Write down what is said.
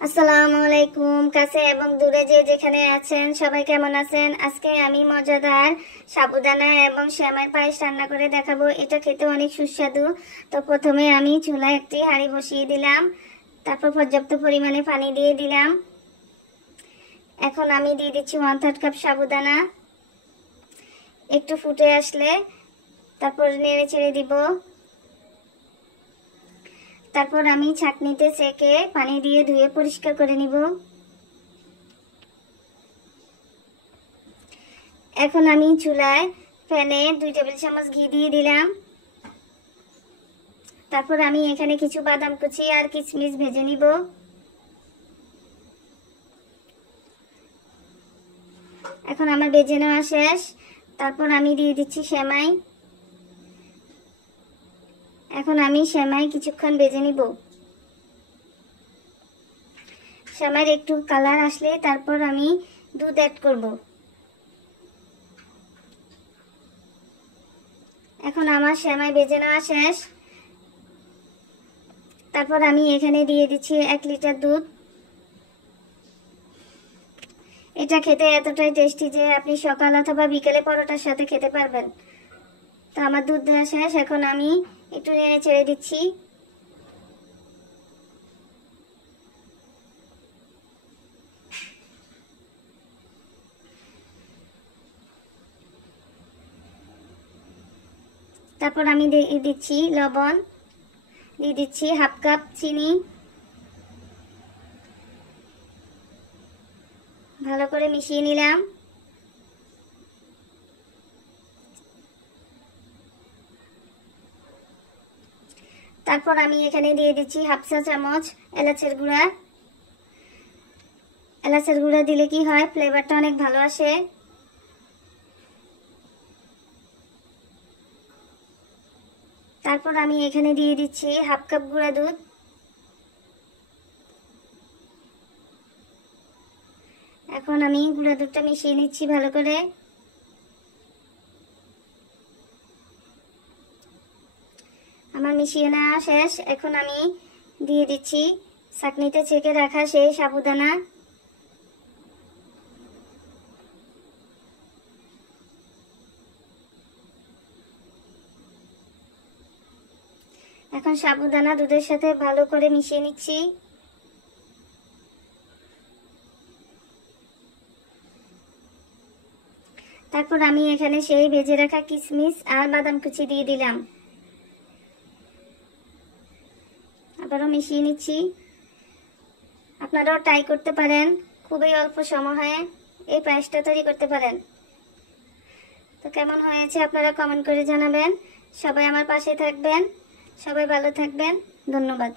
আসসালামু আলাইকুম। কাছে এবং দূরে যে যেখানে আছেন সবাই কেমন আছেন? আজকে আমি মজাদার সাবুদানা এবং সেমাইয়ের পায়েস রান্না করে দেখাবো। এটা খেতে অনেক সুস্বাদু। তো প্রথমে আমি চুলায় একটি হাঁড়ি বসিয়ে দিলাম, তারপর পর্যাপ্ত পরিমাণে পানি দিয়ে দিলাম। এখন আমি দিয়ে দিচ্ছি 1/3 কাপ সাবুদানা। একটু ফুটে আসলে তারপর নেড়ে ছেড়ে দিব। তারপর আমি ছাঁকনিতে ছেঁকে পানি দিয়ে ধুয়ে পরিষ্কার করে নিব। এখন আমি চুলায় প্যানে 2 টেবিল চামচ ঘি দিয়ে দিলাম। তারপর আমি এখানে কিছু বাদাম কুচি আর কিশমিশ ভেজে নিব। এখন আমার ভেজে নেওয়া শেষ। তারপর আমি দিয়ে দিচ্ছি সেমাই। এখন আমি সেমাই কিছুক্ষণ ভেজে নিব। সেমাইয়ের একটু কালার আসলে তারপর আমি দুধ অ্যাড করব। এখন আমার সেমাই ভেজে নেওয়া শেষ। তারপর আমি এখানে দিয়ে দিচ্ছি 1 লিটার দুধ। এটা খেতে এতটাই টেস্টি যে আপনি সকাল অথবা বিকেলে পরোটার সাথে খেতে পারবেন। তো আমার দুধ দেওয়া শেষ। এখন আমি একটু নেড়ে ছেড়ে দিচ্ছি। তারপর আমি দিয়ে দিচ্ছি লবণ, দিয়ে দিচ্ছি 1/2 কাপ চিনি। ভালো করে মিশিয়ে নিলাম। তারপর আমি এখানে দিয়ে দিচ্ছি 1/2 চা চামচ এলাচের গুঁড়া। এলাচের গুঁড়া দিলে কি হয়, ফ্লেভারটা অনেক ভালো আসে। তারপর আমি এখানে দিয়ে দিচ্ছি 1/2 কাপ গুঁড়া দুধ। এখন আমি গুঁড়া দুধটা মিশিয়ে নিচ্ছি ভালো করে। আমার মিশিয়ে নেওয়া শেষ। এখন আমি দিয়ে দিচ্ছি ছাঁকনিতে ছেঁকে রাখা সেই সাবুদানা। এখন সাবুদানা দুধের সাথে ভালো করে মিশিয়ে নিচ্ছি। তারপর আমি এখানে সেই ভেজে রাখা কিশমিশ আর বাদাম কুচি দিয়ে দিলাম। আবারও মিশিয়ে নিচ্ছি। আপনারাও ট্রাই করতে পারেন, খুবই অল্প সময়ে এই পায়েসটা তৈরি করতে পারেন। তো কেমন হয়েছে আপনারা কমেন্ট করে জানাবেন। সবাই আমার পাশে থাকবেন। সবাই ভালো থাকবেন। ধন্যবাদ।